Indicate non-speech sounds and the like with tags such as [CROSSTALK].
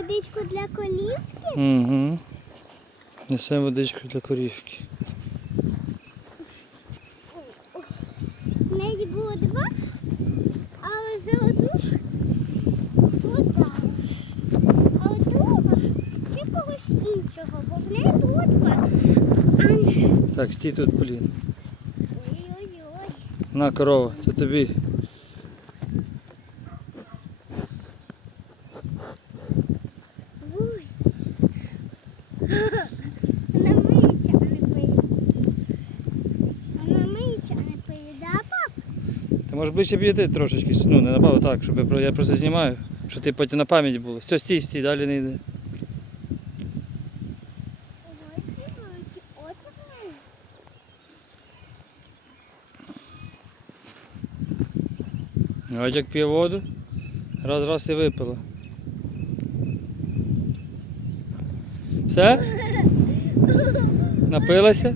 водичку для колів. Угу. Несе водичку для корівки. В неї було два, але за одну вода. А друга чи когось іншого, бо в неї було два. А Так, стій тут, Полін. Ой-ой-ой. На корова, це тобі. Ти можеш ближче б'єти трошечки, ну не набав так, щоб я, просто знімаю, щоб ти потім на пам'ять було. Все, стій, стій, далі не йди. Ось як п'є воду, раз раз і випила. Все? [LAUGHS] Напилася?